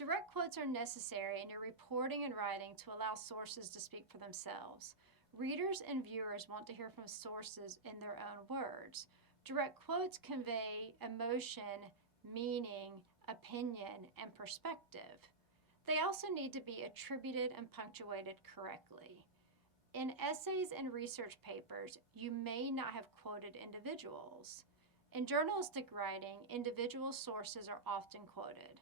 Direct quotes are necessary in your reporting and writing to allow sources to speak for themselves. Readers and viewers want to hear from sources in their own words. Direct quotes convey emotion, meaning, opinion, and perspective. They also need to be attributed and punctuated correctly. In essays and research papers, you may not have quoted individuals. In journalistic writing, individual sources are often quoted.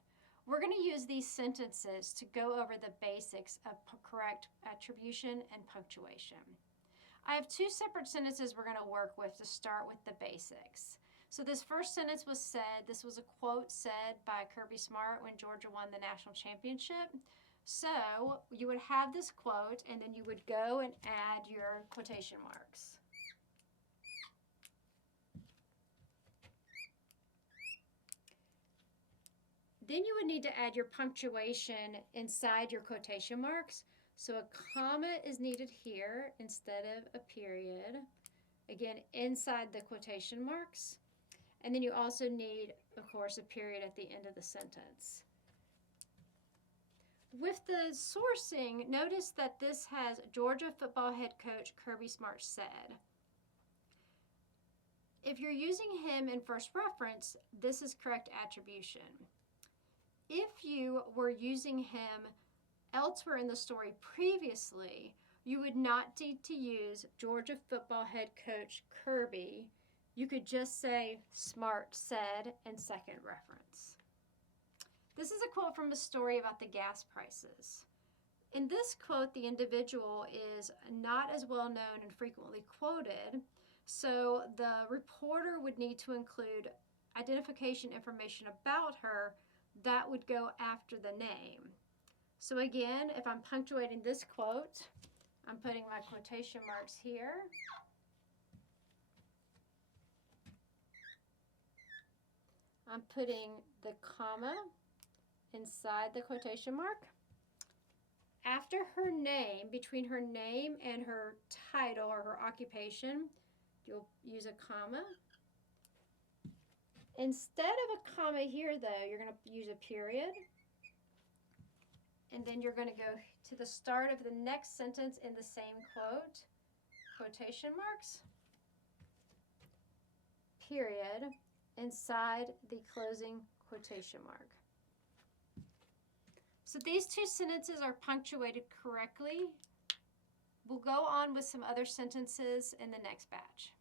We're going to use these sentences to go over the basics of correct attribution and punctuation. I have two separate sentences we're going to work with to start with the basics. So this first sentence was said, this was a quote said by Kirby Smart when Georgia won the national championship. So you would have this quote, and then you would go and add your quotation marks. Then you would need to add your punctuation inside your quotation marks. So a comma is needed here instead of a period. Again, inside the quotation marks. And then you also need, of course, a period at the end of the sentence. With the sourcing, notice that this has Georgia football head coach Kirby Smart said. If you're using him in first reference, this is correct attribution. If you were using him elsewhere in the story previously, you would not need to use Georgia football head coach Kirby. You could just say Smart said in second reference. This is a quote from a story about the gas prices. In this quote, the individual is not as well known and frequently quoted, so the reporter would need to include identification information about her that would go after the name. So again, if I'm punctuating this quote, I'm putting my quotation marks here. I'm putting the comma inside the quotation mark. After her name, between her name and her title or her occupation, you'll use a comma. Instead of a comma here, though, you're going to use a period. And then you're going to go to the start of the next sentence in the same quote, quotation marks, period, inside the closing quotation mark. So these two sentences are punctuated correctly. We'll go on with some other sentences in the next batch.